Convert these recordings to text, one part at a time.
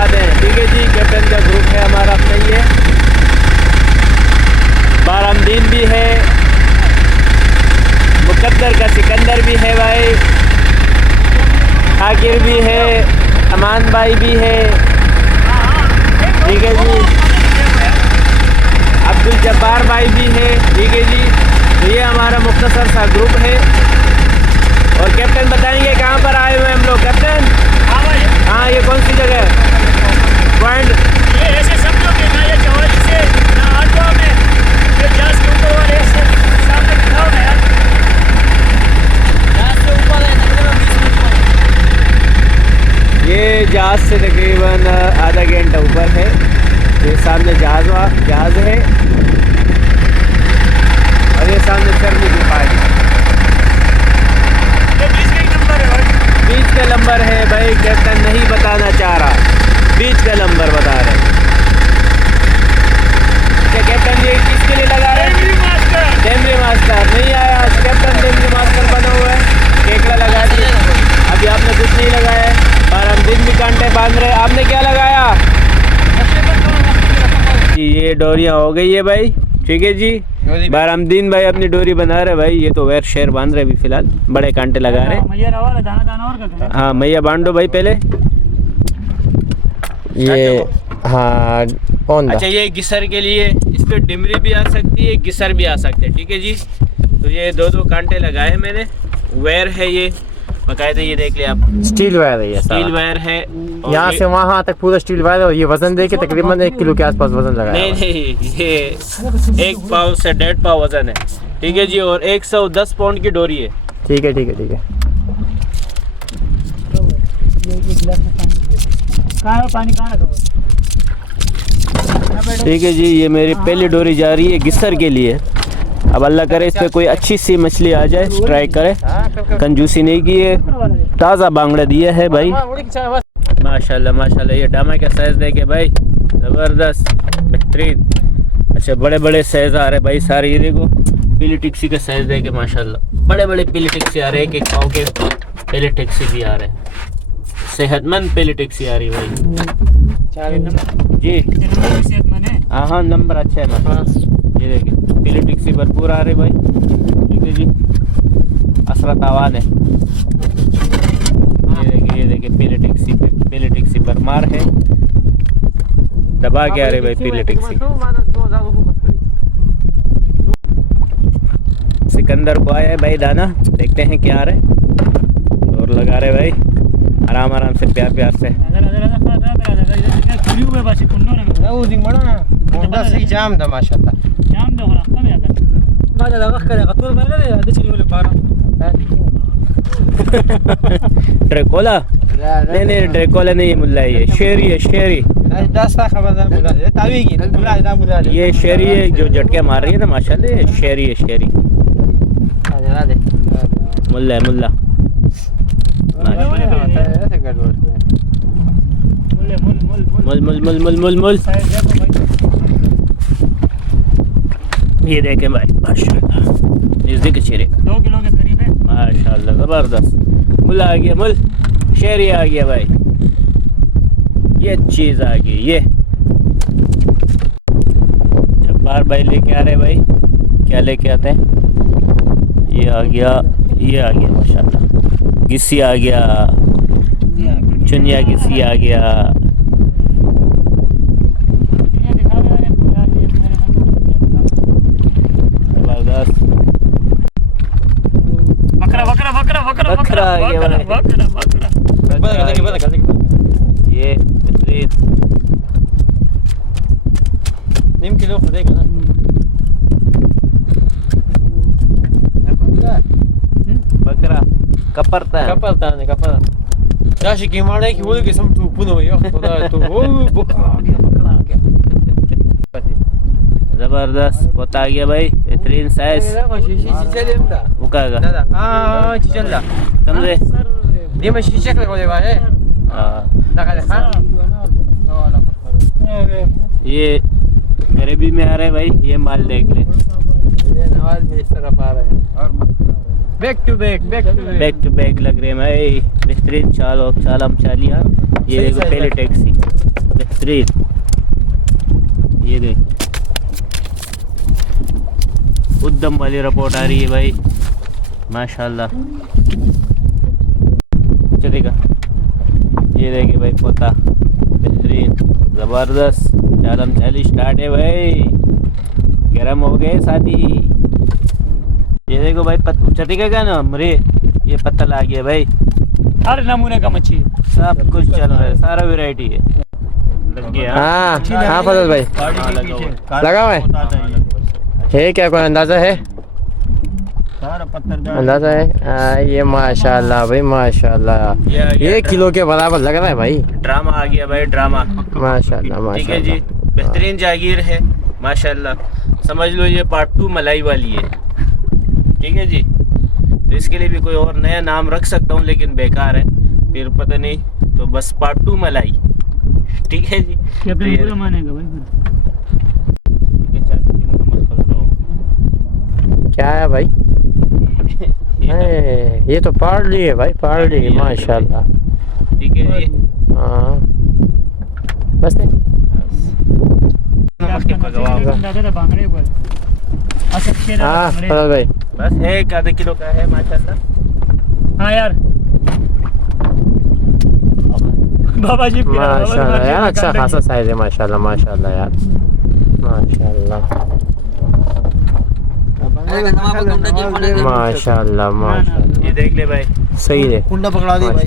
बता दें। ठीक है जी, कैप्टन का ग्रुप है हमारा अपना ही है। बारामदीन भी है, मुकद्दर का सिकंदर भी है भाई, आकिर भी है, अमान भाई भी है। ठीक है जी, अब्दुल जब्बार भाई भी है। ठीक है जी, तो ये हमारा मुख्तसर सा ग्रुप है। और कैप्टन बताएंगे कहाँ पर आए हुए हम लोग। कैप्टन हाँ भाई, हाँ, ये कौन सी जगह है पॉइंट? ये ऐसे समझो कि ना ये चौवाली से ना आठवा में, ये जहाज के ऊपर वाले ऐसे सामने खड़ा होना यार, जहाज से ऊपर है तकरीबन 20 मिनट। ये जहाज़ से तकरीबन आधा घंटा ऊपर है। ये सामने जहाज़ है और ये सामने चरनी की पहाड़ी। ये 20 का नंबर है भाई, बीच का नंबर है भाई। कैप्टन नहीं बताना चाह रहा, बीच का नंबर बता रहे। क्या कैप्टन ये किसके लिए लगा रहे हैं? डेमरी मास्टर नहीं आया आज। कैप्टन डेमरी मास्टर बना हुआ है, केकड़ा लगा दिया। अभी आपने कुछ नहीं लगाया है। बारामदीन भी कांटे बांध रहे। आपने क्या लगाया? ये डोरियां हो गई है भाई। ठीक है जी, बारामदीन भाई अपनी डोरी बना रहे भाई। ये तो वैर शेर बांध रहे अभी फिलहाल, बड़े कांटे लगा रहे। हाँ मैया बांधो भाई पहले ये। हाँ कौन? अच्छा, ये गिसर के लिए इस पे डिमरी भी आ सकती है, गिसर भी आ सकते हैं। ठीक है जी, तो ये दो कांटे लगाए मैंने। वेयर है ये बकायदा, ये देख ले आप, स्टील वायर है ये, स्टील वायर है। यहाँ से वहाँ तक पूरा स्टील वायर है। और ये वजन दे के तकरीबन 1 किलो के आसपास वजन लगाया। नहीं, ये 1 पाव से 1.5 पाव वजन है। ठीक है जी, और 110 पाउंड की डोरी है। ठीक है ठीक है ठीक है। ठीक है जी, ये मेरी पहली डोरी जा रही है गिसर के लिए। अब अल्लाह करे इस पे कोई अच्छी सी मछली आ जाए, ट्राई करे। कंजूसी नहीं की है, ताज़ा बांगड़ा दिया है भाई। माशाल्लाह माशाल्लाह। ये डामा का साइज देखे भाई, ज़बरदस्त बेहतरीन। अच्छा, बड़े बड़े साइज आ रहे भाई सारे। ये देखो पीली टिक्सी का साइज देखे माशाल्लाह, बड़े बड़े पीली टिक्सी आ रहे हैं। एक पाव के पीली टिक्सी भी आ रहे हैं, सेहतमंद पीली टिक्सी आ रही है भाई जी। हाँ नंबर अच्छा है मेरे पास। ये देखिए पीली टिक्सी भरपूर आ रही भाई। ठीक है जी, असरत आवाज़ है। ये देखिए पीली टिक्सी भरमार है, दबा के आ रही भाई पीली टिक्सी। सिकंदर को आया है भाई दाना, देखते हैं क्या आ रहा है। और लगा रहे भाई आराम आराम से, प्यार प्यार से। ड्रेकोला नहीं, ड्रेकोला नहीं, मुल्ला ये शेरी है, शेरी। ये शेरी है जो झटके मार रही है ना माशाल्लाह, ये शेरी है, शेरी। मुल्ला है, मुल्ला। मुल मुल मुल मुल मुल मुल। ये देखे भाई माशाल्लाह, नजदीक चेहरे 2 किलो के करीब है माशाल्लाह, जबरदस्त। मुल आ गया, मुल शेरी आ गया भाई। ये चीज आ गई। ये जब्बार भाई लेके आ रहे भाई, क्या लेके आते हैं? ये आ गया, ये आ गया माशाल्लाह। गिस्सी आ गया, चुनिया गिस्सी आ गया। बकरा आ गया ये बेहतरीन। नीम किलो खरीदेगा ना। बकरा कपरता है, कपरता राशि की मारने की बोले कि सम तू पुनो यो खुदा तो वो बकरा आ गया। जबरदस्त बहुत आ गया भाई, बेहतरीन साइज। उकागा हाँ चल कम दे ये मैं शीशे का बोले भाई। ये गरीबी में आ रहे भाई, ये माल देख ले। ये नवाज भी इस तरफ आ रहे हैं और बैक टू बैक लग रहे हैं भाई, बेहतरीन। चाल हम चालिया। ये देखो पहले टैक्सी बेहतरीन। ये देख उद्दम वाली रिपोर्ट आ रही है भाई, माशाल्लाह। चलेगा। ये देखिए भाई पोता बेहतरीन ज़बरदस्त। चालम चाली स्टार्ट है भाई, गर्म हो गए साथी। ये देखो भाई चलेगा क्या ना मरे, ये पत्तल आ गया भाई। हर नमूने का मच्छी है, सब कुछ चल रहा है, सारा वैरायटी है। लग गया। हाँ हाँ फजल भाई लगा हुआ है क्या, कोई अंदाजा है? अंदाजा है? ये माशाल्लाह भाई माशाल्लाह, ये किलो के बराबर लग रहा है भाई। ड्रामा आ गया भाई, ड्रामा। माशाल्लाह ठीक है जी, माशाल्लाह। बेहतरीन जागीर है माशाल्लाह। समझ लो ये पार्ट 2 मलाई वाली है। ठीक है जी, तो इसके लिए भी कोई और नया नाम रख सकता हूँ लेकिन बेकार है, फिर पता नहीं, तो बस पार्ट 2 मलाई। ठीक है जी, क्या तो ये- पूरा मानेगा भाई फिर। क्या है भाई? ये तो पार्ली है भाई, पार्ली माशाल्लाह। ठीक है जी, हाँ बस नहीं? आपके मच्छी दादा था बांगड़े ऊपर। अच्छा शेर हाँ बांगड़े। फजल भाई बस है, एक आधे किलो का है माशाल्लाह। हाँ यार बाबा जी पी रहा है, बाबा जी माशाल्लाह यार, मार्केट अच्छा में खासा साइज है माशाल्लाह माशाल्लाह यार माशाल्लाह माशाल्लाह माशाल्लाह। ये देख ले भाई, सही है। कुंडा पकड़ा दी भाई।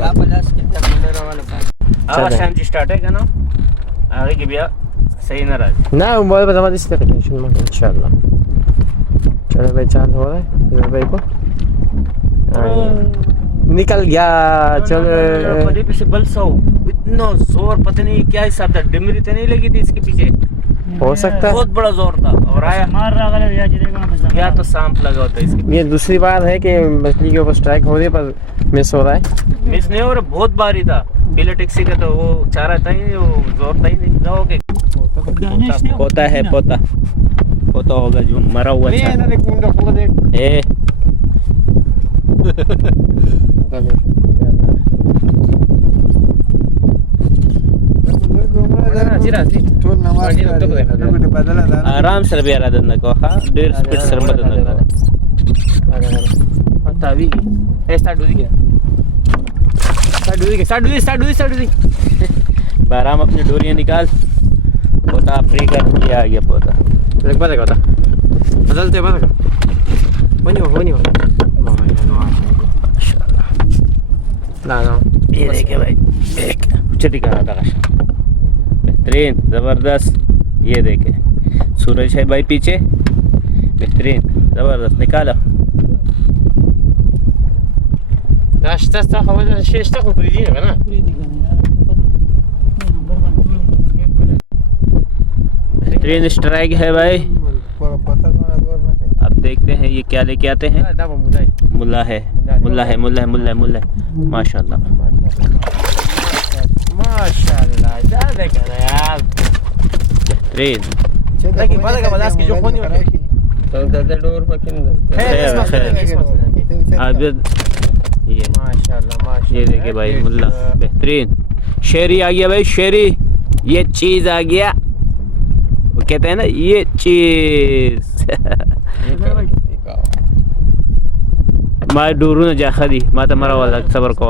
आवाज शांति स्टार्ट है क्या ना, आगे की भैया सही ना राज। ना मोबाइल पर जमा इसलिए टेंशन मत इंशाल्लाह। चलो भाई चालू हो रहा है फजल भाई को। निकल गया। चलो पीछे पीछे बलसो इतना जोर, पता नहीं क्या हिसाब था, डिमरी तो नहीं लगी थी इसके पीछे, हो सकता है। बहुत बड़ा जोर था और आया मार रहा गलत या जिरेगा वहाँ पे या तो सांप लगा होता है इसके। ये दूसरी बार है कि मछली के ऊपर स्ट्राइक हो रही है पर मिस हो रहा है। मिस नहीं हो रहा, बहुत भारी था। पीले टैक्सी का तो वो चारा था ही नहीं, वो जोर था ही नहीं। जाओगे गणेश ने पोता है, पोता पोता होगा जो मरा हुआ था। ए आराम से biar ada nak kau ha, dia speed serba ada nak kau. Tapi, start dulu क्या? Start dulu. बाराम अपनी डोरियां निकाल, पोता फ्री कर दिया, आ गया पोता। एक बार देखो बदलते बार देखो बनियो माशाल्लाह। ना ना ये देखिए भाई, एक चटी का था, बेहतरीन ज़बरदस्त। ये देखे सूरज है भाई पीछे, बेहतरीन ज़बरदस्त। निकाला नाश्ता sta खबर शेष्टा को पूरी दी है ना। पूरी दिखाना यार, नंबर 1 बेहतरीन स्ट्राइक है भाई। अब देखते हैं ये क्या लेके आते हैं। मुल्ला है माशाल्लाह। माशाल्लाह ज़्यादा कर यार। बेहतरीन। लेकिन पता का मलास की जो खोनी होती है तो डोर पर अब ये माशाल्लाह ये देखिए भाई मुल्ला, बेहतरीन। शेरी आ गया भाई, शेरी। ये चीज़ आ गया, वो कहते हैं ना ये चीज़। मार डोरू ना जाखा दी माता मरा वाला सबर को।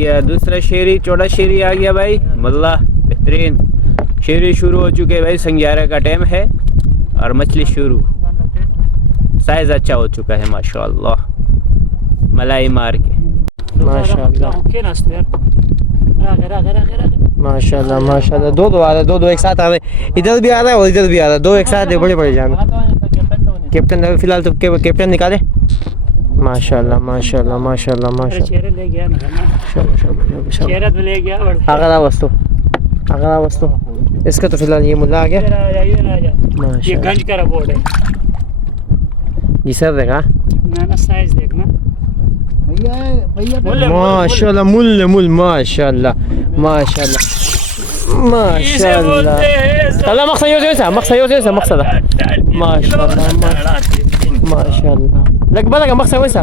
ये दूसरा शेरी, चौड़ा शेरी आ गया भाई मुल्ला, बेहतरीन। शेरी शुरू हो चुके भाई, संग्यारा का टाइम है और मछली शुरू। साइज अच्छा हो चुका है माशाल्लाह, मलाई मार के माशाल्लाह ओके नाश्ते यार। माशाल्लाह। दो आ रहे, दो एक साथ आ रहे। इधर भी आ रहा है और इधर भी आ रहा है, दो एक साथ है। बड़े जान कैप्टन फिलहाल तो कैप्टन निकाले। माशाल्लाह चेहरे ले गया ना, चेहरा तो ले गया। अगला वस्तु इसका तो फिलहाल ये मुल्ला आ गया। ये माशाल्लाह गंज का रिपोर्ट है जी सर देखा। ना साइज देखना माशाल्लाह मुल माशाल्लाह तला मकसद यो से मकसद माशाल्लाह लग बड़ा का मकसद वैसा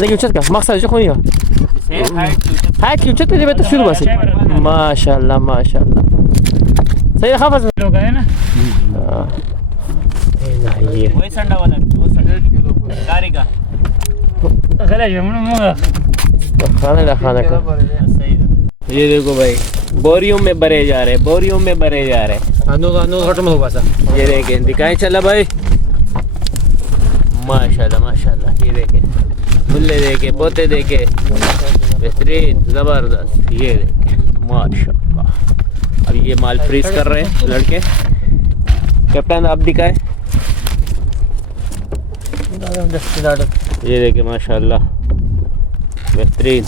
लेकिन उसका मकसद जो कोई हाइट क्यों चलते जब तो शुरू बस माशाल्लाह माशाल्लाह सही खबर लोग है ना ये वही संडा वाला वो संडा गाड़ी का चले जाओ मुंगा खाने का सही है। ये देखो भाई बोरियों में भरे जा रहे, बोरियों में भरे जा रहे। अनु खत्म हो बस ये देखें, दिखाएं चला भाई, माशाल्लाह माशाल्लाह। ये देखें मुल्ले देखे, पोते देखे, बेहतरीन ज़बरदस्त। ये देखें माशाल्लाह। अब ये माल फ्रीज कर रहे हैं लड़के। कैप्टन आप दिखाएं। ये देखें माशाल्लाह बेहतरीन।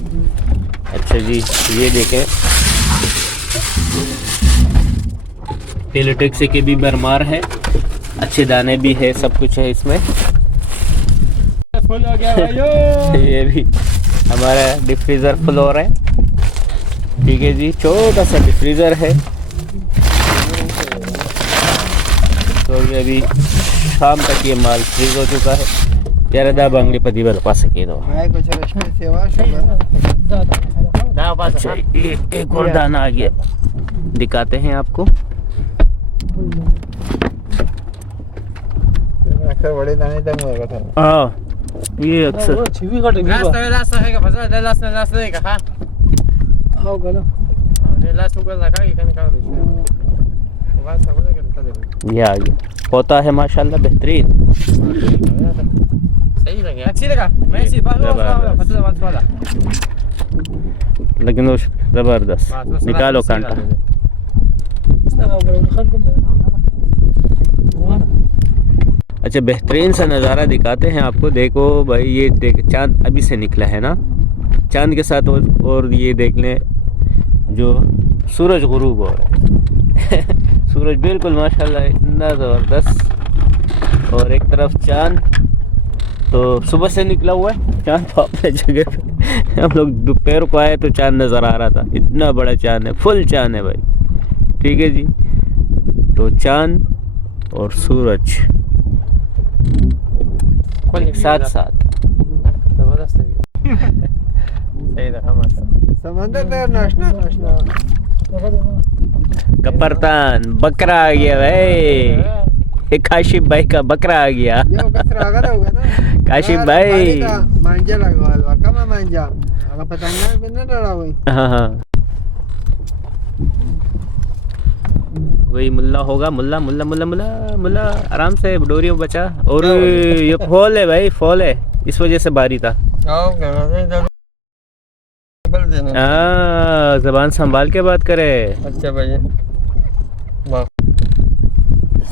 अच्छा जी ये देखें पेलेटेक्सी के भी भरमार है, अच्छे दाने भी है, सब कुछ है इसमें। फुल हो गया भाइयों। ये भी हमारा डिफ्रीज़र फुल हो रहा है। ठीक है जी, छोटा सा डिफ्रीज़र है। तो ये अभी शाम तक ये माल फ्रीज हो चुका है। यार दा बांगली पति बर पा सके दो। अच्छा एक और दाना आ गया, दिखाते हैं आपको। बड़े दाने तक हुआ था। हाँ ये अक्सर छिवी का लास्ट है का फसा लास्ट है का हां आओ गलो और लास्ट को लगा के कन का दे बस सब लगे तो दे ये आ गया, पोता है माशाल्लाह बेहतरीन। सही लगा, अच्छी लगा। मैं सी बात वाला लेकिन वो ज़बरदस्त। निकालो कांटा। अच्छा बेहतरीन सा नज़ारा दिखाते हैं आपको। देखो भाई ये देख, चांद अभी से निकला है ना, चांद के साथ और ये देख लें जो सूरज गुरूब हो रहा है। सूरज बिल्कुल माशाल्लाह इतना ज़बरदस्त, और एक तरफ चांद तो सुबह से निकला हुआ है। चांद तो अपने जगह पे, हम लोग दोपहर को आए तो चांद नज़र आ रहा था, इतना बड़ा चांद है, फुल चांद है भाई। ठीक है जी, तो चांद और सूरज साथ साथ जबरदस्त है। सही लगा माशाल्लाह। समंदर का नाश्ता कपरतान बकरा आ गया भाई। काशिफ भाई का बकरा आ गया। काशिफ भाई मांजा लगा कमा मांजा अगर पतंगा बिना डरा भाई। हाँ हाँ वही मुल्ला होगा, मुल्ला मुल्ला मुल्ला मुल्ला मुल्ला आराम से डोरियों बचा। और ये फॉल है भाई, फॉल है, इस वजह से बारी था। ज़बान संभाल के बात करे। अच्छा भाई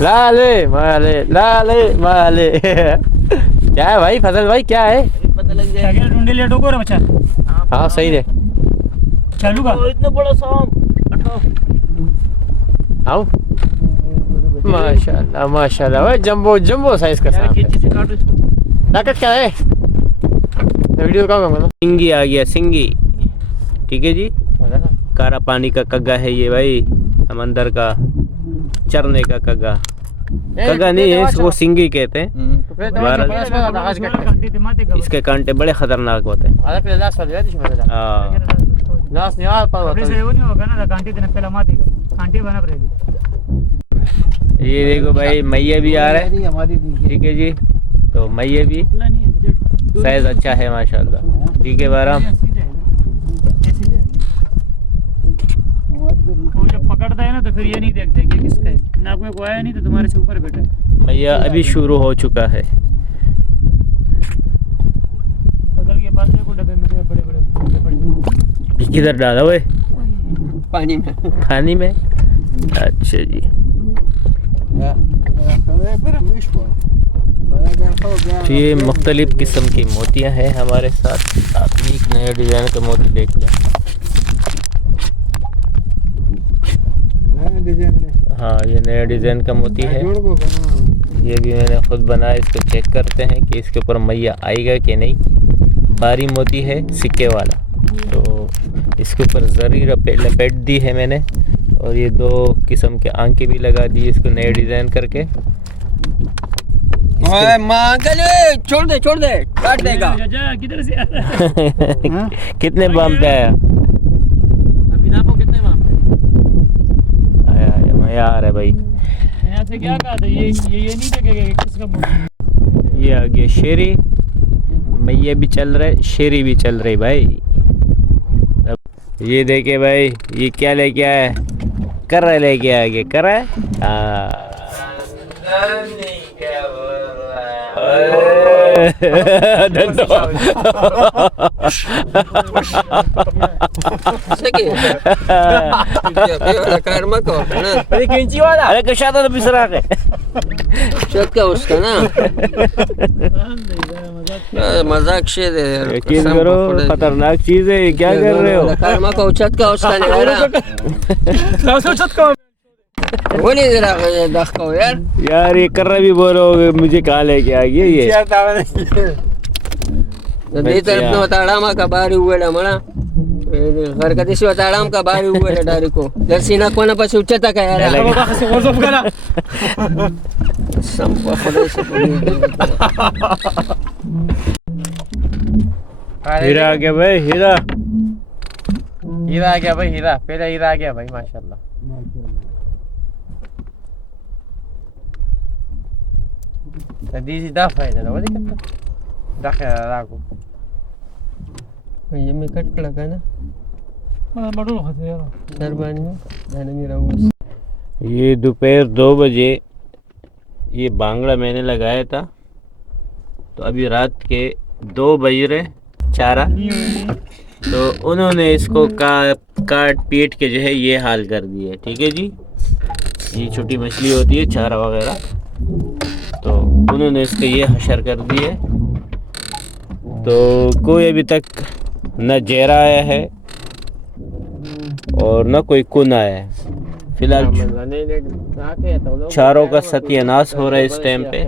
लाले माले लाले माले। क्या है भाई फजल भाई, क्या है? पता लग जाएगा। ढूंढे लेट होगा बच्चा। हाँ सही है। चालू का इतना बड़ा सांप। आओ माशाल्लाह माशाल्लाह भाई, जंबो जंबो साइज का सांप है। ताकत क्या है? वीडियो का करूंगा ना। सिंगी आ गया, सिंगी। ठीक है जी, कारा पानी का कग्गा है ये भाई, समंदर का चरने का कग्गा। कग्गा नहीं है इसको, सिंगी कहते हैं। इसके कांटे बड़े खतरनाक होते हैं। ये देखो भाई मैया भी आ रहा है। ठीक है जी, तो मैया भी साइज अच्छा है माशाल्लाह। ठीक है बाराम, वो जब पकड़ता है ना तो फिर ये नहीं देखते कि किसका है। ना कोई को आया नहीं तो तुम्हारे से ऊपर बैठा है। मैया अभी शुरू हो चुका है। फसल के पास देखो डब्बे में बड़े बड़े किधर डाला हुए? पानी में। पानी में। अच्छा जी, तो ये मुख्तलिफ किस्म की मोतियाँ हैं हमारे साथ। आपने एक नया डिज़ाइन का मोती देख लिया। हाँ ये नया डिज़ाइन का मोती है, ये भी मैंने खुद बनाया। इसको चेक करते हैं कि इसके ऊपर मैया आएगा कि नहीं। बारी मोती है सिक्के वाला, तो इसके ऊपर जरी लपेट दी है मैंने, और ये 2 किस्म के आंखें भी लगा दी इसको नए डिज़ाइन करके। ओए मांगल छोड़ दे काट देगा। जा किधर से आ रहा है? कितने बम पे आया? अभी नापो कितने वहां पे। आया आया मजा आ रहा है भाई। यहाँ से क्या कहा था? ये नहीं देखेगा कि किसका मुंह। ये आ गया शेरी, मैया भी चल रहे, शेरी भी चल रही भाई। अब ये देखे भाई, ये क्या लेके आया है? कर रहा है, लेके आ गया, कर रहा है। अरे कैंची वाला, अरे कशा था बिसरा के शक क्या उसका ना। मजाक शेर है यार। यकीन करो खतरनाक चीज है, ये क्या कर रहे हो? कर्मा का उछत का उसका नहीं बोले जरा दखो यार। यार ये कर रहा भी बोलोगे, मुझे कहाँ लेके आ गया ये? दे तरफ न वताड़ामा का बारी हुएला मळा घर का दिस वताड़ाम का बारी हुएला डारी को दर्शिना कोना पास उच्चता का यार संपा पड़े से हीरा आ गया भाई, हीरा आ गया भाई, हीरा पहले हीरा आ गया भाई माशाल्लाह। दीदी दाफ है ना, वो दिक्कत दाख है रागो ये में कट लगा ना बड़ो खाते यार। सरबानी में मैंने मेरा वो ये दोपहर 2 बजे ये बांगड़ा मैंने लगाया था, तो अभी रात के 2 बज रहे चारा, तो उन्होंने इसको काट पीट के जो है ये हाल कर दिया। ठीक है जी, ये छोटी मछली होती है चारा वगैरह, तो उन्होंने इसके ये हशर कर दिए। तो कोई अभी तक न जेरा आया है और न कोई कुन आया है। फिलहाल चारों का सत्यानाश हो रहा है इस टाइम पे।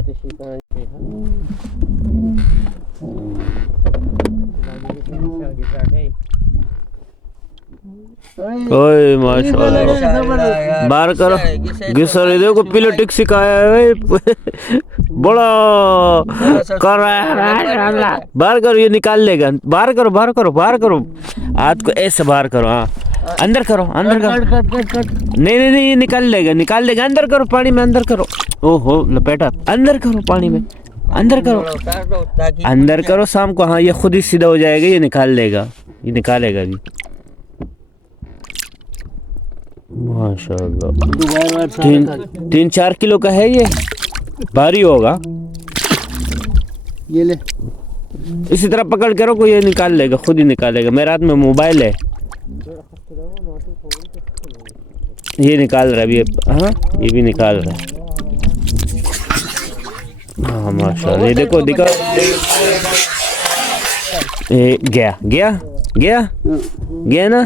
ओए माशाल्लाह, बाहर करो गिसर, देखो पिलेटिक सिखाया है भाई बड़ा कर रहा है। बाहर करो, ये निकाल लेगा। बाहर करो हाथ को ऐसे बाहर करो। हाँ अंदर करो नहीं ये निकाल लेगा अंदर करो, पानी में अंदर करो। ओहो लपेटा, अंदर करो पानी में, अंदर करो शाम को। हाँ ये खुद ही सीधा हो जाएगा, ये निकालेगा भी माशाल्लाह। 3-4 किलो का है ये, भारी होगा। ये ले इसी तरह पकड़ के रखो, ये निकाल लेगा, खुद ही निकालेगा। मेरे हाथ में मोबाइल है, ये निकाल रहा है अभी। हाँ ये भी निकाल रहा है। हाँ माशाल्लाह, ये देखो गया ना।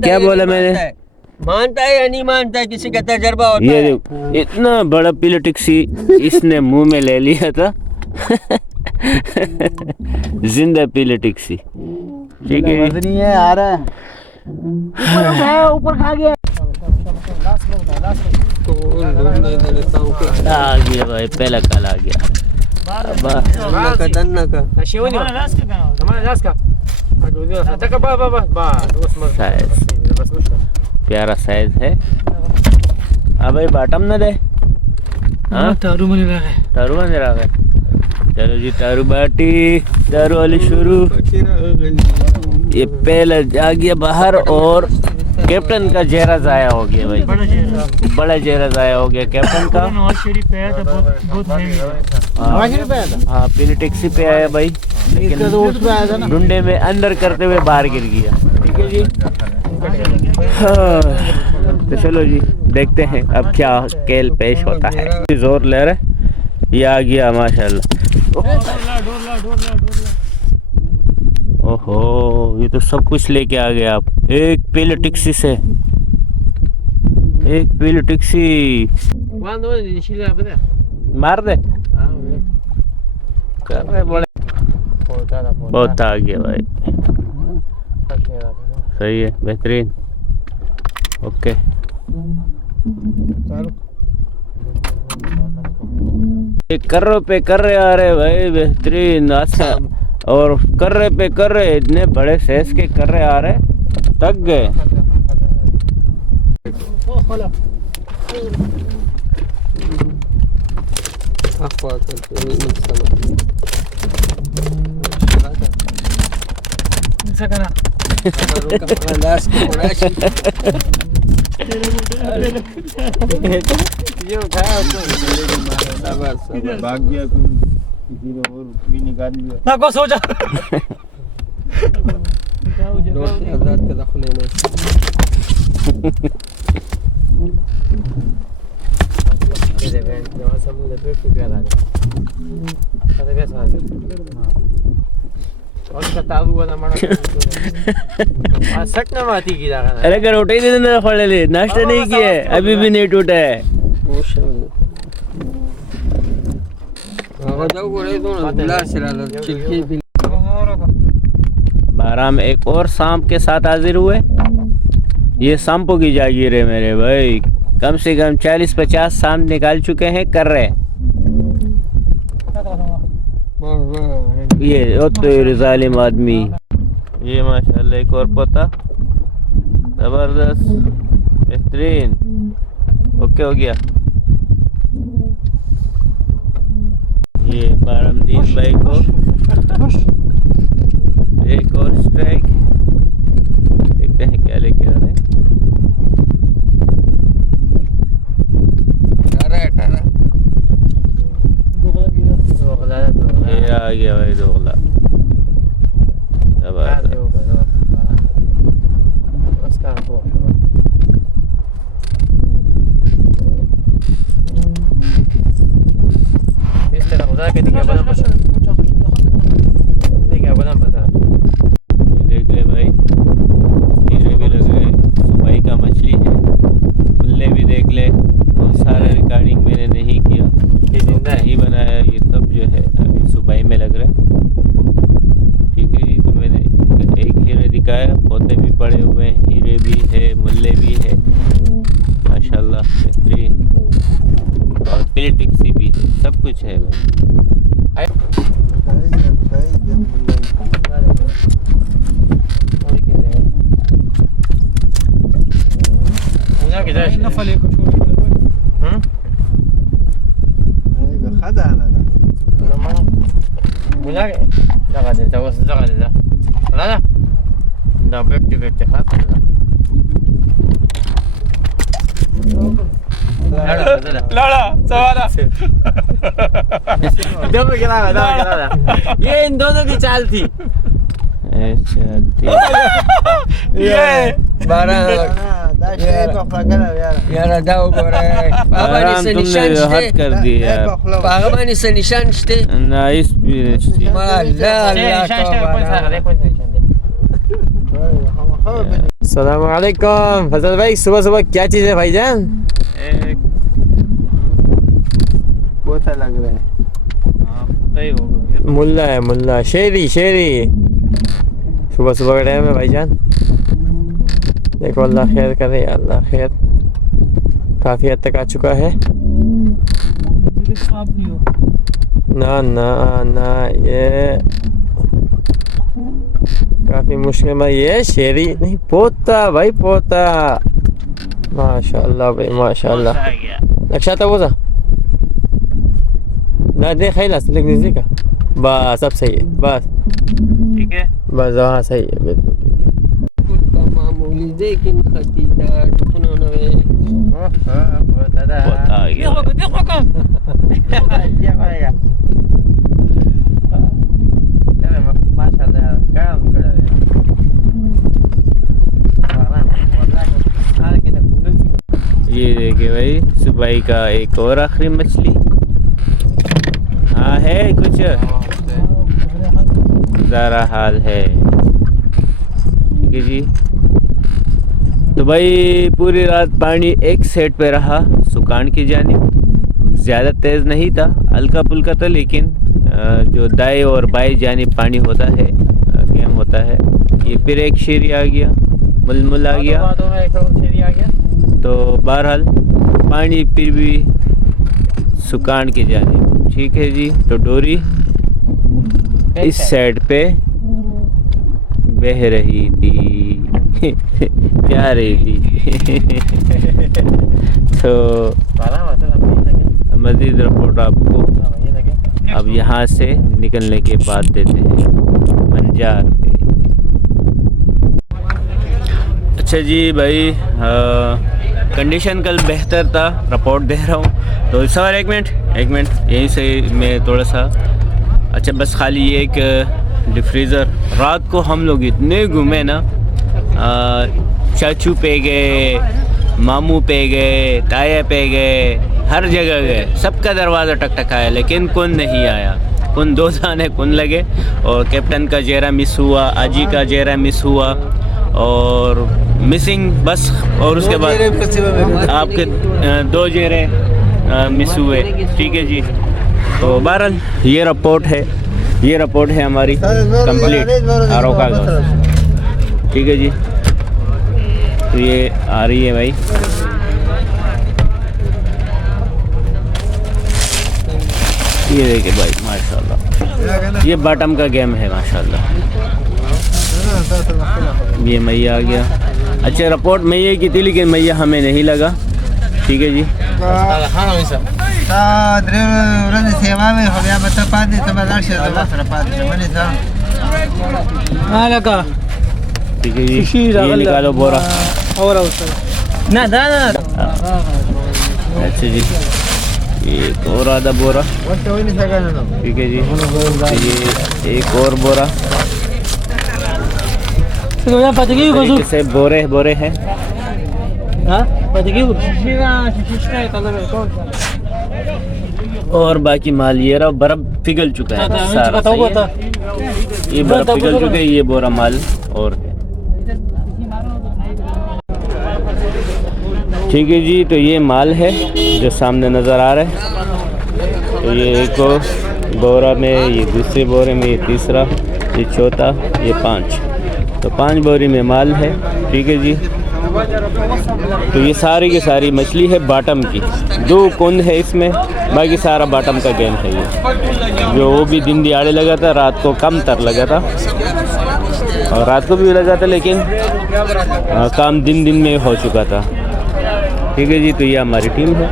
क्या बोला मैंने? मानता है या नहीं मानता है, किसी का तजर्बा होता ये है। इतना बड़ा पिलेटिक्सी इसने मुंह में ले लिया था जिंदा पिलेटिक्सी। ठीक है, वजनी है आ रहा है ऊपर खा गया। आ गया भाई, पहला कल आ गया। प्यारा साइज है। अब भाई बाटम न दे। हाँ तारू मने रहा है। चलो जी, तारू बाटी, तारू वाली शुरू। ये पहले आ गया बाहर और कैप्टन का चेहरा जाया हो गया भाई, बड़ा चेहरा जाया हो गया कैप्टन का। हाँ पिलेटिक्सी पे आया भाई, लेकिन डुंडे में अंदर करते हुए बाहर गिर गया। ठीक है जी, हाँ तो चलो जी देखते हैं अब क्या खेल पेश होता है। जोर ले रहे, ये आ गया माशाल्लाह। ओहो ये तो सब कुछ लेके आ गए आप। एक पिलेटिक्सी से, एक पिलेटिक्सी मार दे। कर रहे बड़े, बहुत आ गया भाई। सही है, बेहतरीन, ओके। कर्रे पे कर्रे आ रहे भाई, बेहतरीन आसा। और कर्रे पे कर्रे, इतने बड़े साइज के कर्रे आ रहे, थक गए। भाग गया किसी ने और भी निकाल लिया। ना को सोचा अरे कर उठे ही नहीं, खोले ले, नाश्ता नहीं किया है, अभी भी नहीं टूटा है। बाराम एक और सांप के साथ हाजिर हुए। ये सांपों की जागीर है मेरे भाई, कम से कम 40-50 सांप निकाल चुके हैं कर रहे। ये तो जालिम आदमी। ये माशाल्लाह एक और पोता, जबरदस्त, बेहतरीन, ओके हो गया। ये बारामदीन भाई को एक और स्ट्राइक, देखते हैं क्या लेके आ रहे हैं। ये आ गया भाई दोगला, देख ले भाई, हीरे भी लग गए, सुबाई का मछली है, मुल्ले भी देख ले। बहुत सारा रिकॉर्डिंग मैंने नहीं किया, ये जिंदा नहीं बनाया, ये सब जो है अभी सुबाई में लग रहा है। ठीक है जी, तो मैंने इनका एक हीरे दिखाया, पोते भी पड़े हुए हैं, हीरे भी है, मुल्ले भी है, माशाल्लाह बेहतरीन, और पिलिटिक्सी भी है, सब कुछ है भाई। ये इन दोनों की चाल थी। चलती हद कर दी निशान नाइस भी सलामुअलैकुम फजल भाई, सुबह सुबह क्या चीज़ है भाईजान? पोता लग रहा है। पता ही होगा, मुल्ला है, मुल्ला शेरी शेरी। सुबह सुबह का टाइम है भाईजान, देखो अल्लाह खैर करे, अल्लाह खैर। काफ़ी हद तक आ चुका है। ना ना ना, ये काफ़ी मुश्किल में, ये शेरी नहीं, पोता भाई, पोता। माशाअल्लाह भाई माशाअल्लाह। लक्षा था वो सा ना दे खैला लेकिन का बस, सब सही है, बस ठीक है, बस हाँ सही है, बिल्कुल ठीक है। मामूली लेकिन खतीदा टुकनों ने पोता आ गया। ये देखिए भाई, सुबाई का एक और आखिरी मछली। हाँ है कुछ ज़रा हाल है, ठीक है जी। तो भाई पूरी रात पानी एक सेट पे रहा, सुकान की जानिब। ज़्यादा तेज़ नहीं था, हल्का फुल्का था, लेकिन जो दाएं और बाएं जानिब पानी होता है, गेम होता है। ये फिर एक शेरी आ गया, मुलमुल आ गया, तो बहरहाल पानी फिर भी सुकान की जानिब ठीक है जी। तो डोरी इस साइड पे बह रही थी जा रही थी तो मज़ीद रिपोर्ट आपको अब यहाँ से निकलने के बाद देते हैं बंजार पे। अच्छा जी भाई, कंडीशन कल बेहतर था, रिपोर्ट दे रहा हूँ। तो सर एक मिनट यहीं से मैं थोड़ा सा, अच्छा बस खाली ये एक डिफ्रीज़र, रात को हम लोग इतने घूमे ना, चाचू पे गए, मामू पे गए, ताया पे गए, हर जगह गए, सबका दरवाज़ा टकटकाया लेकिन कौन नहीं आया। कौन दो जाने कौन लगे, और कैप्टन का चेहरा मिस हुआ, आजी का चेहरा मिस हुआ, और मिसिंग बस। और उसके बाद आपके 2 चेहरे मिस हुए। ठीक है जी। तो बहरहाल ये रिपोर्ट है हमारी कंप्लीट आरोका का। ठीक है जी। तो ये आ रही है भाई, ये देखिए भाई माशाल्लाह, ये बॉटम का गेम है माशाल्लाह। ये मैया आ गया। अच्छा रिपोर्ट मैया की थी लेकिन मैया हमें नहीं लगा। ठीक है जी। ठीक है जी। ये निकालो बोरा। ना ना ना। अच्छा जी, ये एक और आधा बोरा। ठीक है जी। ये एक और बोरा। से बोरे हैं। और बाकी माल ये रहा, बर्फ पिघल चुका है सारा सही है। ये बर्फ पिघल चुका है, ये बोरा माल और है। ठीक है जी। तो ये माल है जो सामने नज़र आ रहा है। तो ये एक और बोरा में, ये दूसरे बोरे में, ये तीसरा, ये चौथा, ये 5। तो 5 बोरी में माल है। ठीक है जी। तो ये सारी की सारी मछली है बॉटम की। 2 कुंद है इसमें, बाकी सारा बॉटम का गेम है ये। जो वो भी दिन दिहाड़े लगा था, रात को कम तर लगा था, और रात को भी लगा था लेकिन काम दिन में हो चुका था। ठीक है जी। तो ये हमारी टीम है।